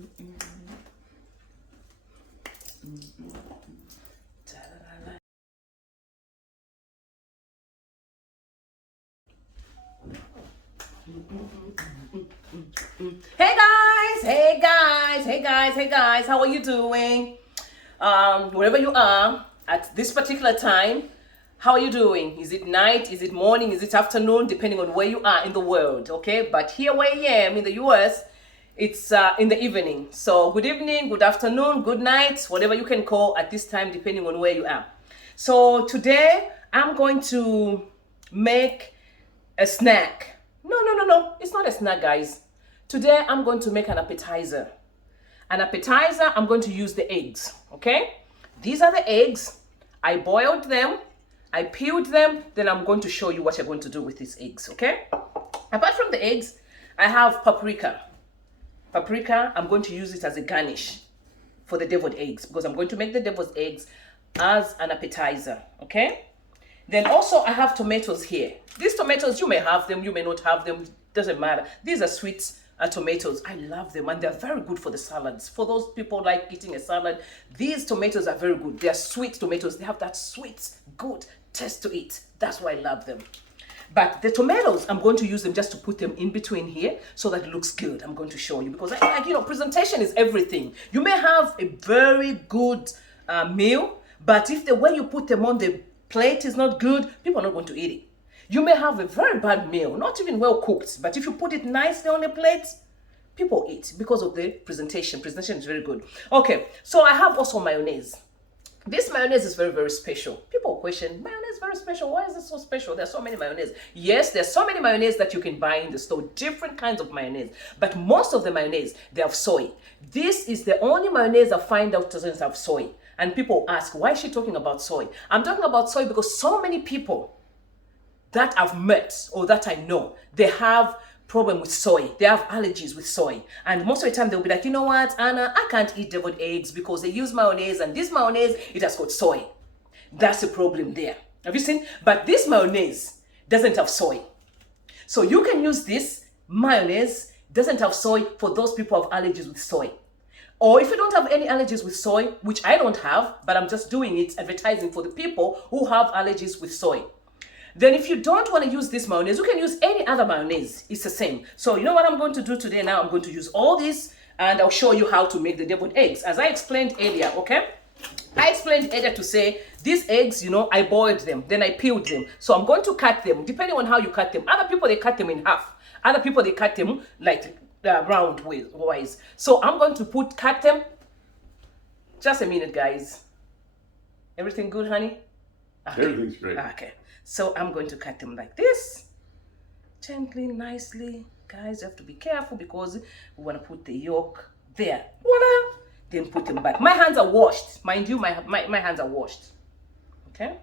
Hey guys, hey guys, hey guys, hey guys, how are you doing? Wherever you are at this particular time, how are you doing? Is it night? Is it morning? Is it afternoon? Depending on where you are in the world, okay? But here where I am in the US, it's in the evening. So good evening, good afternoon, good night, whatever you can call at this time, depending on where you are. So today I'm going to make a snack. No, it's not a snack, guys. Today I'm going to make an appetizer. An appetizer, I'm going to use the eggs, okay? These are the eggs. I boiled them, I peeled them, then I'm going to show you what you're going to do with these eggs, okay? Apart from the eggs, I have paprika. Paprika, I'm going to use it as a garnish for the deviled eggs because I'm going to make the deviled eggs as an appetizer, okay? Then also I have tomatoes here. These tomatoes, you may have them, you may not have them, doesn't matter. These are sweet tomatoes. I love them and they're very good for the salads. For those people like eating a salad, these tomatoes are very good. They're sweet tomatoes. They have that sweet, good taste to it. That's why I love them. But the tomatoes, I'm going to use them just to put them in between here so that it looks good. I'm going to show you because presentation is everything. You may have a very good meal, but if the way you put them on the plate is not good, people are not going to eat it. You may have a very bad meal, not even well cooked, but if you put it nicely on the plate, people eat because of the presentation. Presentation is very good. Okay, so I have also mayonnaise. This mayonnaise is very, very special. People question, mayonnaise is very special. Why is it so special? There's so many mayonnaise. Yes, there's so many mayonnaise that you can buy in the store, different kinds of mayonnaise. But most of the mayonnaise, they have soy. This is the only mayonnaise I find out doesn't have soy. And people ask, why is she talking about soy? I'm talking about soy because so many people that I've met or that I know, they have problem with soy. They have allergies with soy. And most of the time they'll be like, you know what, Anna, I can't eat deviled eggs because they use mayonnaise and this mayonnaise, it has got soy. That's the problem there. Have you seen? But this mayonnaise doesn't have soy. So you can use this mayonnaise, doesn't have soy for those people who have allergies with soy. Or if you don't have any allergies with soy, which I don't have, but I'm just doing it, advertising for the people who have allergies with soy. Then if you don't want to use this mayonnaise, you can use any other mayonnaise. It's the same. So you know what I'm going to do today now? I'm going to use all this and I'll show you how to make the deviled eggs. As I explained earlier, okay? I explained earlier to say these eggs, I boiled them, then I peeled them. So I'm going to cut them, depending on how you cut them. Other people, they cut them in half. Other people, they cut them like round wise. So I'm going to cut them. Just a minute, guys. Everything good, honey? Okay. Everything's great. Okay. So I'm going to cut them like this. Gently, nicely. Guys, you have to be careful because we want to put the yolk there. Voila! Then put them back. My hands are washed. Mind you, my hands are washed. Okay?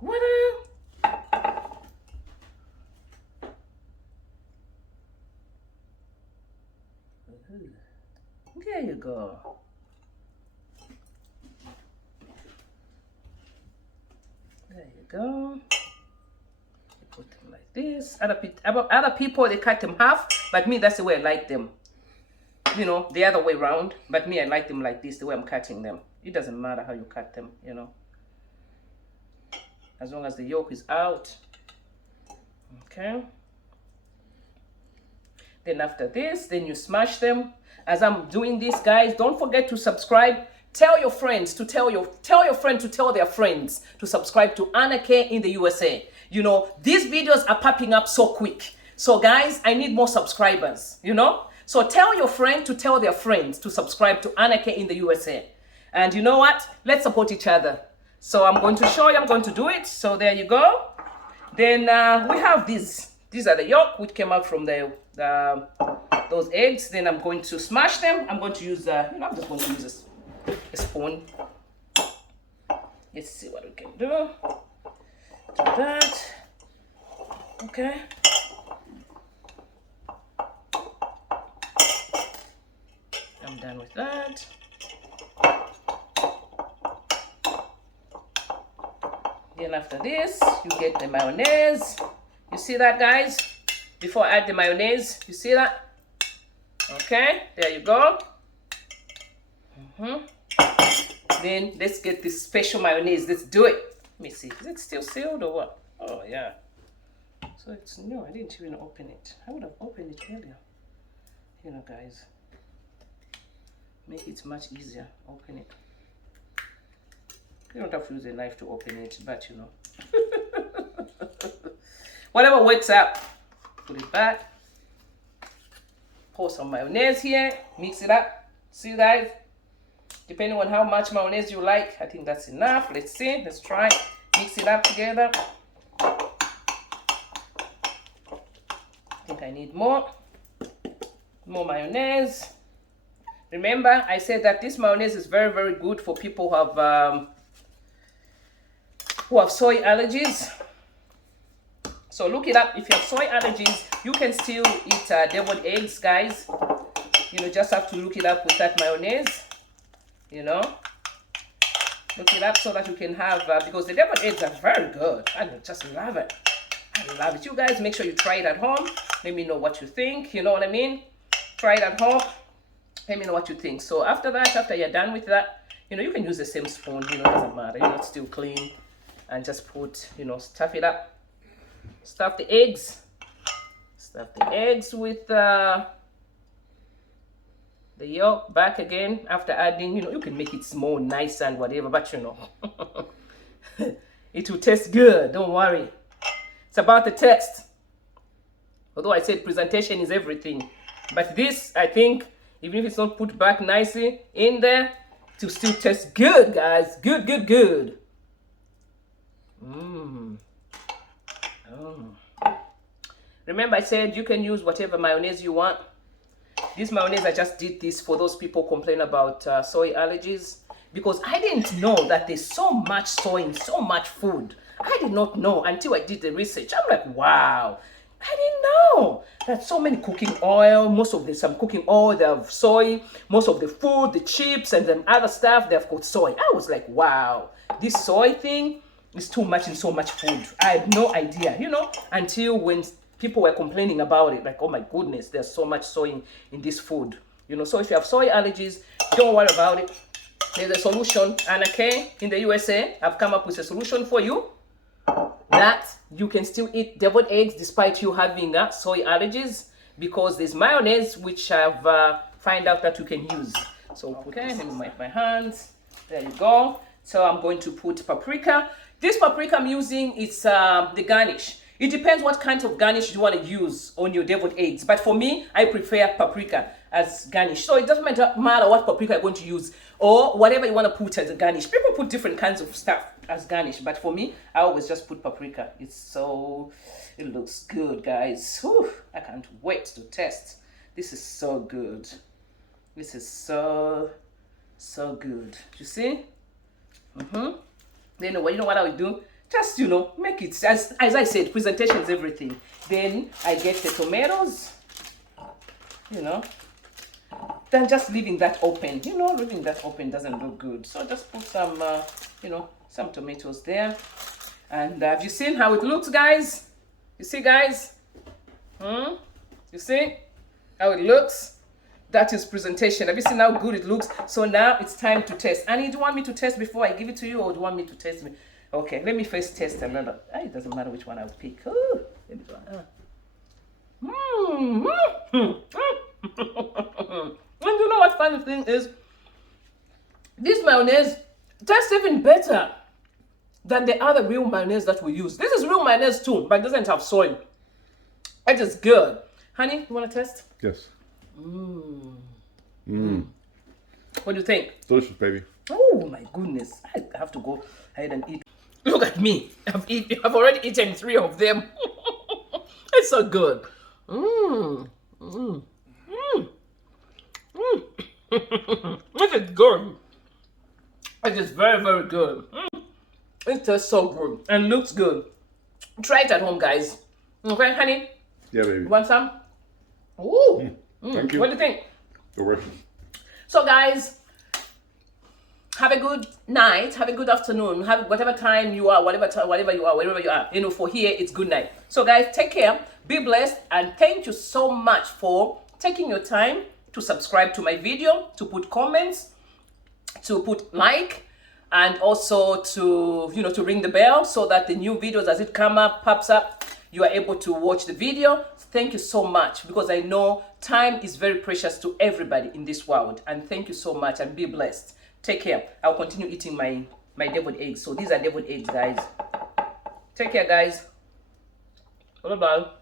Voila! There you go. There you go. You put them like this. Other people, they cut them half, but me, that's the way I like them. The other way around. But me, I like them like this, the way I'm cutting them. It doesn't matter how you cut them, as long as the yolk is out. Okay. Then after this, then you smash them. As I'm doing this, guys, don't forget to subscribe. Tell your friends to tell your friend to tell their friends to subscribe to Anna K in the USA. These videos are popping up so quick. So guys, I need more subscribers, So tell your friend to tell their friends to subscribe to Anna K in the USA. And you know what? Let's support each other. So I'm going to show you, I'm going to do it. So there you go. Then we have these. These are the yolk which came out from those eggs. Then I'm going to smash them. I'm going to use, I'm just going to use a spoon. Let's see what we can do. Do that. Okay. I'm done with that. Then after this, you get the mayonnaise. You see that, guys? Before I add the mayonnaise, you see that? Okay, there you go. Then let's get this special mayonnaise. Let's do it. Let me see. Is it still sealed or what? Oh yeah. So it's no, I didn't even open it. I would have opened it earlier. You know, guys. Make it much easier. Open it. You don't have to use a knife to open it, but you know. Whatever works out. Put it back. Pour some mayonnaise here. Mix it up. See you guys. Depending on how much mayonnaise you like, I think that's enough. Let's see. Let's try. Mix it up together. I think I need more. More mayonnaise. Remember, I said that this mayonnaise is very, very good for people who have soy allergies. So look it up. If you have soy allergies, you can still eat deviled eggs, guys. You know, just have to look it up with that mayonnaise. You know, look it up so that you can have, because the deviled eggs are very good. I just love it. I love it. You guys, make sure you try it at home. Let me know what you think. You know what I mean? Try it at home. Let me know what you think. So after that, after you're done with that, you know, you can use the same spoon. You know, it doesn't matter. You know, it's still clean. And just put, you know, stuff it up. Stuff the eggs. Stuff the eggs with the yolk back again after adding, you know, you can make it small, nice and whatever, but you know, it will taste good. Don't worry. It's about the taste. Although I said presentation is everything. But this, I think, even if it's not put back nicely in there, it will still taste good, guys. Good, good, good. Remember I said you can use whatever mayonnaise you want. This mayonnaise, I just did this for those people complain about soy allergies, because I didn't know that there's so much soy in so much food. I did not know until I did the research. I'm like, wow, I didn't know that so many cooking oil, most of some cooking oil, they have soy, most of the food, the chips and then other stuff, they've got soy. I was like, wow, this soy thing is too much in so much food. I had no idea, you know, until when people were complaining about it, like, oh my goodness, there's so much soy in this food. You know, so if you have soy allergies, don't worry about it. There's a solution. And okay, in the USA, I've come up with a solution for you that you can still eat deviled eggs despite you having soy allergies, because there's mayonnaise which I've find out that you can use. So okay, let me wipe my hands. There you go. So I'm going to put paprika. This paprika I'm using, it's the garnish. It depends what kind of garnish you want to use on your deviled eggs. But for me, I prefer paprika as garnish. So it doesn't matter what paprika you're going to use or whatever you want to put as a garnish. People put different kinds of stuff as garnish. But for me, I always just put paprika. It looks good, guys. Whew, I can't wait to test. This is so good. This is so good. You see? Then you know what I will do? Just, you know, make it, as I said, presentation is everything. Then I get the tomatoes, you know, then just leaving that open. You know, leaving that open doesn't look good. So just put some, you know, some tomatoes there. And have you seen how it looks, guys? You see, guys? You see how it looks? That is presentation. Have you seen how good it looks? So now it's time to test. And do you want me to test before I give it to you, or do you want me to test me? Okay, let me first test another. It doesn't matter which one I'll pick. Ooh, let me And you know what funny thing is? This mayonnaise tastes even better than the other real mayonnaise that we use. This is real mayonnaise too, but it doesn't have soy. It is good. Honey, you want to test? Yes. What do you think? Delicious, baby. Oh my goodness. I have to go ahead and eat. Look at me. I've already eaten 3 of them. It's so good. It is good. It is very, very good. It tastes so good and looks good. Try it at home, guys. Okay, honey? Yeah, baby. You want some? Ooh. Thank you. What do you think? Delicious. So, guys, have a good night, have a good afternoon, have whatever time you are, whatever you are, wherever you are. You know, for here, it's good night. So, guys, take care, be blessed, and thank you so much for taking your time to subscribe to my video, to put comments, to put like, and also to, you know, to ring the bell so that the new videos, as it pops up, you are able to watch the video. Thank you so much, because I know time is very precious to everybody in this world. And thank you so much, and be blessed. Take care. I'll continue eating my deviled eggs. So these are deviled eggs, guys. Take care, guys. Bye-bye.